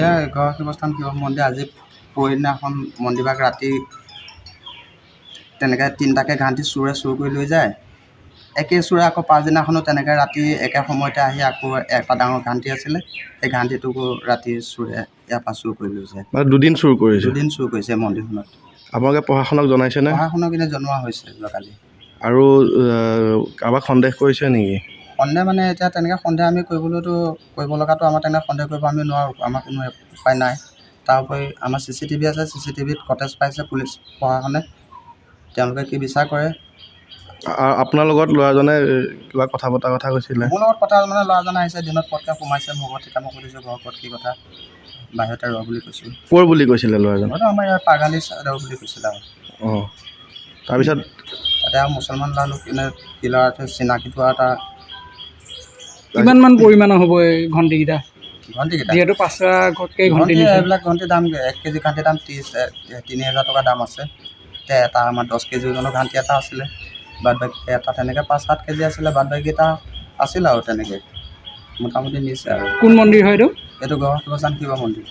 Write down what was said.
এয়া ঘৰ শিৱস্থান শিৱ মন্দিৰ আজি পৰহিদিনাখন মন্দিৰভাগ ৰাতি তেনেকৈ 3টাকৈ ঘাঁটি চোৰে চুৰ কৰি লৈ যায়। একে চোৰে আকৌ পাছদিনাখনো তেনেকৈ ৰাতি একে সময়তে আহি আকৌ এটা ডাঙৰ ঘাঁটি আছিলে, সেই ঘাঁটিটোকো ৰাতি চোৰে ইয়াৰ পৰা চুৰ কৰি লৈ যায়। মানে দুদিন চুৰ কৰিছে? দুদিন চুৰ কৰিছে মন্দিৰখনত। আপোনালোকে প্ৰশাসনক জনাইছেনে? প্ৰশাসনক কিন্তু জনোৱা হৈছে যোৱাকালি। আৰু কাৰোবাক সন্দেহ কৰিছে নেকি? সন্দেহ মানে এতিয়া তেনেকৈ সন্দেহ আমি কৰিব লগাটো আমাৰ তেনেকৈ সন্দেহ কৰিব আমি নোৱাৰোঁ, আমাৰ কোনো উপায় নাই। তাৰ উপৰি আমাৰ CCTV আছে, CCTVত কটেজ পাইছে পুলিচ প্ৰশাসনে, তেওঁলোকে কি বিচাৰ কৰে। আপোনাৰ লগত ল'ৰাজনে কিবা কথা পতাৰ কথা কৈছিলে? মোৰ লগত কথা মানে ল'ৰাজন আহিছে দিনত পটকৈ সোমাইছে মোৰ ঘৰত, তেতিয়া মই সুধিছোঁ ঘৰৰ ক'ত কি কথা, বাহিৰতে ৰ বুলি কৈছোঁ। ক'ৰ বুলি কৈছিলে ল'ৰাজন? ঘৰটো আমাৰ ইয়াৰ পাগালি চাইডৰ বুলি কৈছিলে আৰু। অঁ, তাৰপিছত তাতে আৰু মুছলমান ল'ৰা কিনে কি ল'ৰাটো চিনাকিটো আৰু তাৰ কিমান মান পৰিমাণৰ হ'ব এই ঘণ্টিকেইটা? ঘণ্টিকেইটা যিহেতু 5টা ঘৰতকৈ ঘণ্টি নিছে। এইবিলাক ঘণ্টিৰ দাম 1 কেজি ঘণ্টিৰ দাম 3,000 টকা দাম আছে। এতিয়া এটা আমাৰ 10 কেজি ওজনৰ ঘণ্টি এটা আছিলে, বাদ বাকী এটা তেনেকৈ 5-7 কেজি আছিলে, বাদ বাকীকেইটা আছিল আৰু তেনেকৈ মোটামুটি নিছে আৰু। কোন মন্দিৰ হয় এইটো? এইটো ঘৰ শিৱস্থান শিৱ মন্দিৰ।